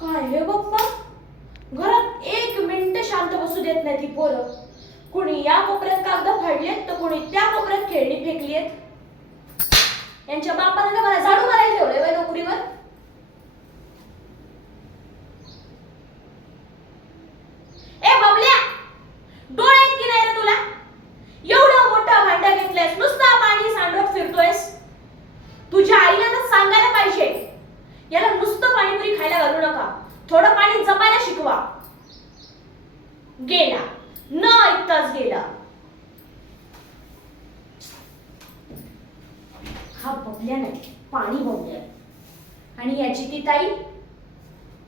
काय हे बाप्पा, घरात एक मिनिट शांत बसू देत नाही ती पोरं. कुणी या कोपऱ्यात कागद फाडलेत तर कुणी त्या कोपऱ्यात खेळणी फेकलीत. यांच्या बापाने का मला झाडू मारायला ठेवलंय वय नोकरीवर? ए बबल्या, डोळे आहेत की नाही रे तुला? एवढं मोठं भांडं घेतलंयस, नुसता पाणी सांडत फिरतोयस. तुझ्या आईला तर सांगायला पाहिजे, याला नुसतं पाणीपुरी खायला घालू नका, थोडं पाणी जपायला शिकवा. गेला, न ऐकताच गेला. हा बबल्या नाही, पाणी बबल्या. आणि याची ती ताई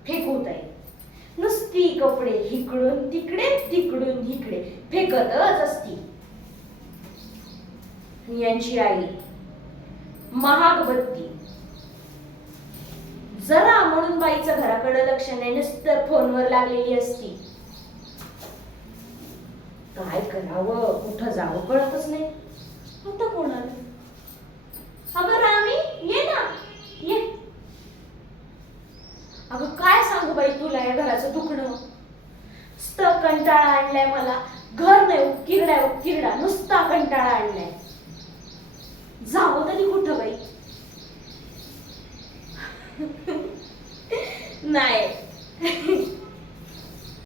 फेकूत आहे, नुसती कपडे इकडून तिकडे तिकडून इकडे फेकतच असती. यांची आई महाग बत्ती, जरा म्हणून बाईचं घराकडे लक्ष नाही, नुसतं फोनवर लागलेली असती. काय करावं, कुठं जावं कळतच नाही. आता कोण आलं? अगं रामी, ये ना, ये. अगं काय सांगू बाई तुला या घराचं दुखणं. कंटाळा आणलाय मला. घर नाही, किरडा नुसता कंटाळा आणलाय. जावं तरी कुठं बाई?